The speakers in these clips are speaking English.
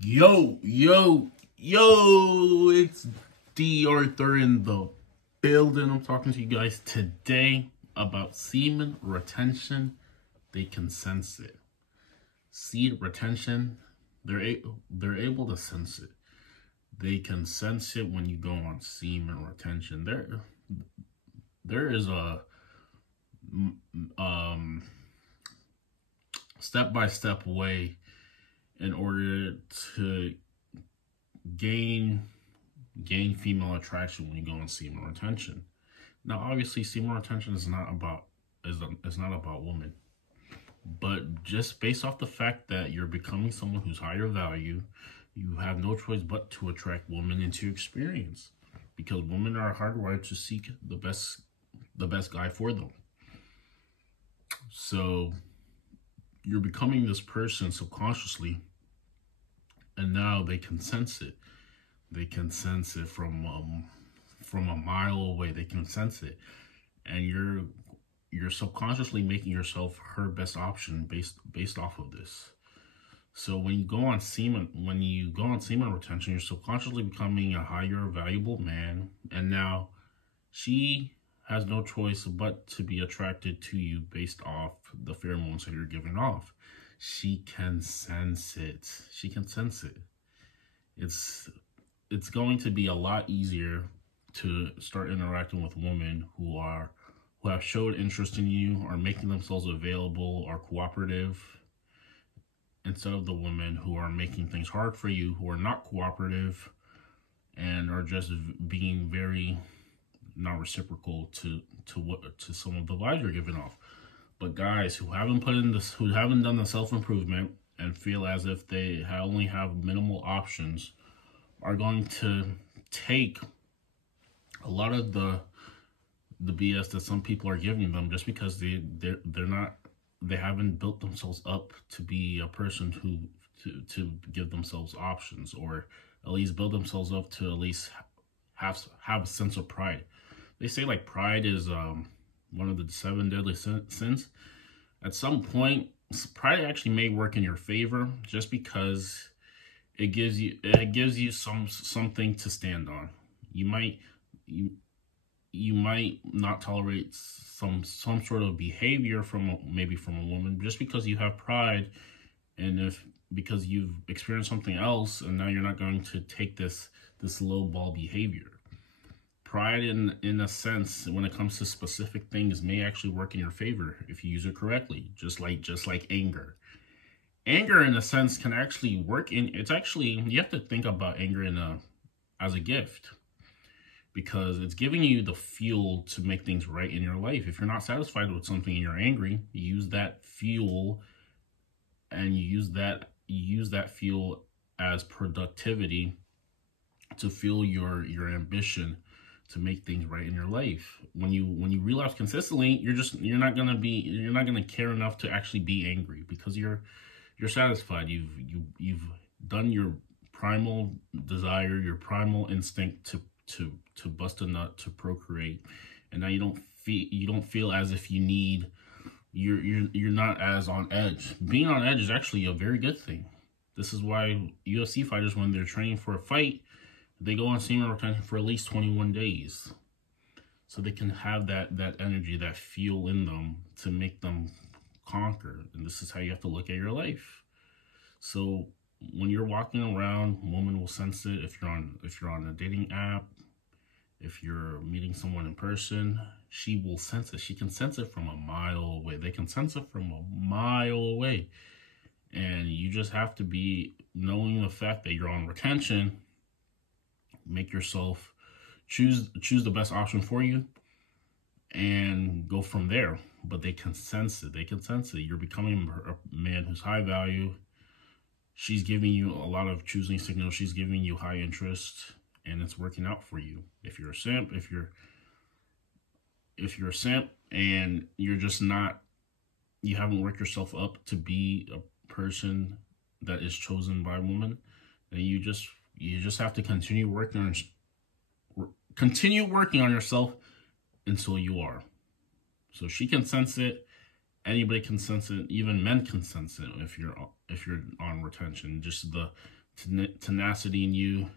Yo, it's D.Arthur in the building. I'm talking to you guys today about semen retention. They can sense it. Seed retention, they're able to sense it. They can sense it when you go on semen retention. There is a step-by-step way in order to gain female attraction when you go on semen retention. Now, obviously, semen retention is not about women, but just based off the fact that you're becoming someone who's higher value, you have no choice but to attract women into your experience, because women are hardwired to seek the best guy for them. So you're becoming this person subconsciously, and now they can sense it. They can sense it from a mile away. They can sense it, and you're subconsciously making yourself her best option based off of this. So when you go on semen retention, you're subconsciously becoming a higher valuable man, and now she has no choice but to be attracted to you based off the pheromones that you're giving off. She can sense it. She can sense it. It's going to be a lot easier to start interacting with women who have showed interest in you, are making themselves available, are cooperative, instead of the women who are making things hard for you, who are not cooperative, and are just being very not reciprocal to some of the vibes you're giving off. But guys who haven't done the self-improvement and feel as if they only have minimal options are going to take a lot of the BS that some people are giving them, just because they haven't built themselves up to be a person to give themselves options, or at least build themselves up to at least have a sense of pride. They say like pride is one of the 7 deadly sins. At some point, pride actually may work in your favor, just because it gives you something to stand on. You might not tolerate some sort of behavior from a woman, just because you have pride, and because you've experienced something else, and now you're not going to take this low ball behavior. Pride, in a sense, when it comes to specific things, may actually work in your favor if you use it correctly. Just like anger. Anger, in a sense, can actually work you have to think about anger as a gift, because it's giving you the fuel to make things right in your life. If you're not satisfied with something and you're angry, you use that fuel, and you use that fuel as productivity to fuel your ambition to make things right in your life. When you relapse consistently, you're not gonna care enough to actually be angry, because you're satisfied. You've done your primal desire, your primal instinct to bust a nut, to procreate, and now you don't feel as if you're not as on edge. Being on edge is actually a very good thing. This is why UFC fighters, when they're training for a fight, they go on semen retention for at least 21 days. So they can have that energy, that fuel in them to make them conquer. And this is how you have to look at your life. So when you're walking around, women will sense it. If you're on a dating app, if you're meeting someone in person, she will sense it. She can sense it from a mile away. They can sense it from a mile away. And you just have to be knowing the fact that you're on retention. Make yourself choose the best option for you, and go from there. But they can sense it. They can sense it. You're becoming a man who's high value. She's giving you a lot of choosing signals. She's giving you high interest, and it's working out for you. If you're a simp, if you're a simp and you haven't worked yourself up to be a person that is chosen by a woman, then you just have to continue working on yourself until you are. So she can sense it. Anybody can sense it. Even men can sense it if you're on retention. Just the tenacity in you,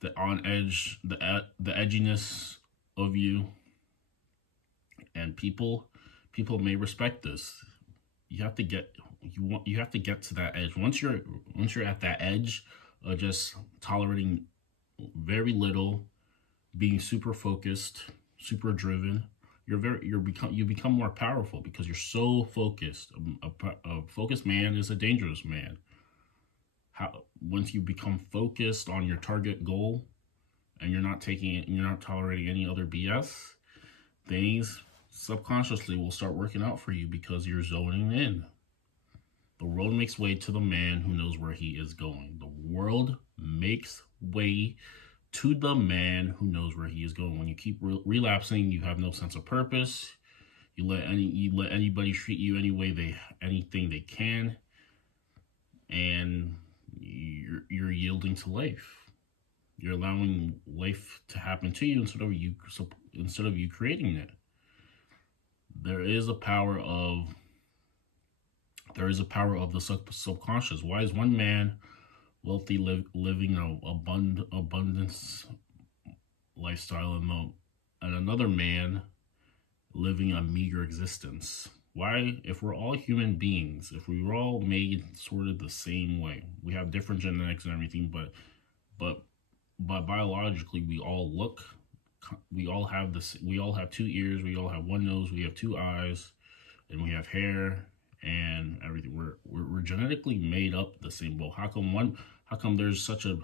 the on edge, the edginess of you, and people may respect this. You have to get to that edge. Once you're at that edge of just tolerating very little, being super focused, super driven, you become more powerful because you're so focused. A focused man is a dangerous man. Once you become focused on your target goal and you're not tolerating any other BS, things subconsciously will start working out for you because you're zoning in. The world makes way to the man who knows where he is going. The world makes way to the man who knows where he is going. When you keep relapsing, you have no sense of purpose. You let anybody treat you anything they can, and you're yielding to life. You're allowing life to happen to you instead of you creating it. There is a power of the subconscious. Why is one man wealthy, living an abundance lifestyle, and another man living a meager existence? Why, if we're all human beings, if we were all made sort of the same way, we have different genetics and everything, but biologically we all have two ears, we all have one nose, we have two eyes, and we have hair and everything. We're genetically made up the same. Well, how come there's such a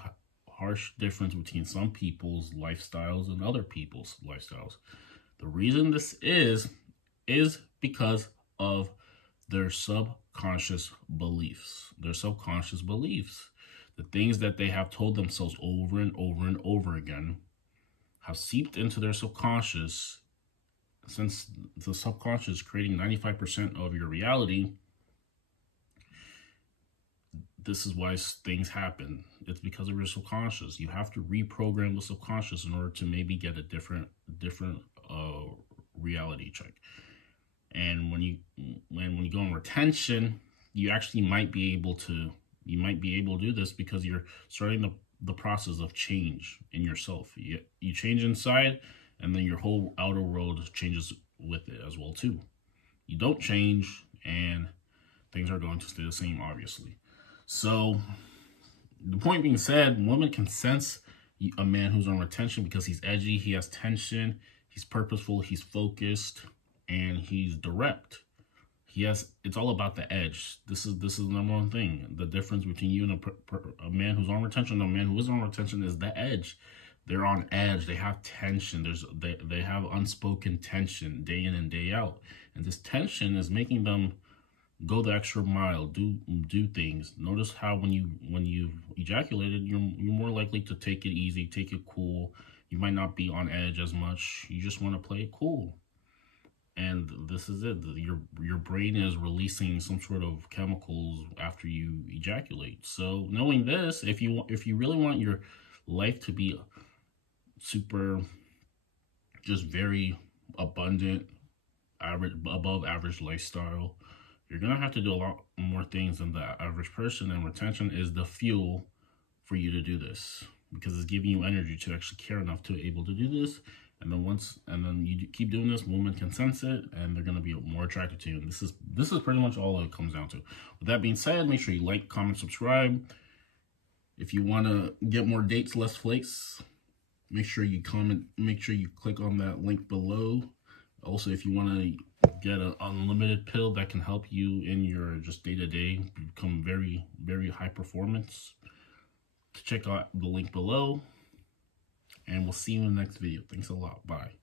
harsh difference between some people's lifestyles and other people's lifestyles? The reason this is because of their subconscious beliefs. The things that they have told themselves over and over and over again have seeped into their subconscious. Since the subconscious is creating 95% of your reality, this is why things happen. It's because of your subconscious. You have to reprogram the subconscious in order to maybe get a different reality check. And when you go on retention, you actually might be able to do this because you're starting the process of change in yourself. You change inside, and then your whole outer world changes with it as well too. You don't change, and things are going to stay the same, obviously. So, the point being said, women can sense a man who's on retention because he's edgy, he has tension, he's purposeful, he's focused, and he's direct. It's all about the edge. This is the number one thing. The difference between you and a man who's on retention and a man who isn't on retention is the edge. They're on edge. They have tension. They have unspoken tension day in and day out, and this tension is making them go the extra mile, do things. Notice how when you've ejaculated, you're more likely to take it easy, take it cool. You might not be on edge as much. You just want to play it cool. And this is it. Your brain is releasing some sort of chemicals after you ejaculate. So knowing this, if you really want your life to be super, just very abundant, above average lifestyle, you're gonna have to do a lot more things than the average person. And retention is the fuel for you to do this, because it's giving you energy to actually care enough to be able to do this. And then you keep doing this, women can sense it, and they're gonna be more attracted to you. And this is pretty much all it comes down to. With that being said, make sure you like, comment, subscribe. If you want to get more dates, less flakes, make sure you comment. Make sure you click on that link below. Also, if you want to get an unlimited pill that can help you in your just day-to-day become very, very high performance, check out the link below. And we'll see you in the next video. Thanks a lot. Bye.